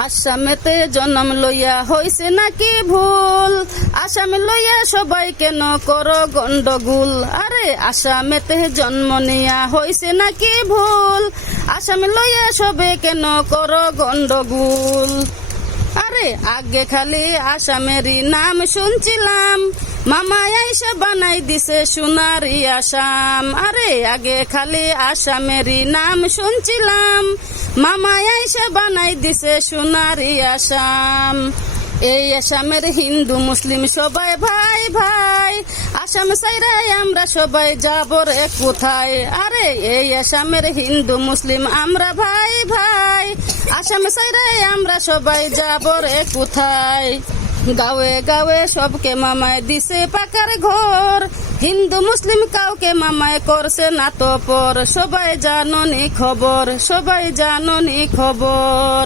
আসামেতে জন্ম লইয়া হইছে নাকি ভুল? আসামে লইয়া সবাই কেন করো গন্ডগোল? আরে আসামেতে জন্ম নিয়া হইছে নাকি ভুল? আসামে লইয়া সবে কেন করো গন্ডগোল? আরে আগে খালি আসামেরই নাম শুনছিলাম, মামা আইসা বানাই দিছে সোনারি আসাম। আরে আগে খালি আসামেরই নাম শুনছিলাম, মামা আইসা বানাই দিছে সোনারি আসাম। এই আসামের হিন্দু মুসলিম সবাই ভাই ভাই, আসাম সাইরাই আমরা সবাই যাব রে কোথায়? আরে এই আসামের হিন্দু মুসলিম আমরা ভাই ভাই, আসাম সাইরাই আমরা সবাই যাব রে কোথায়? গাঁয়ে গাঁয়ে সবকে মামায় দিছে পাকার ঘর, হিন্দু মুসলিম কাউকে মামায় করছে না তো পর। সবাই জাননি খবর, সবাই জাননি খবর।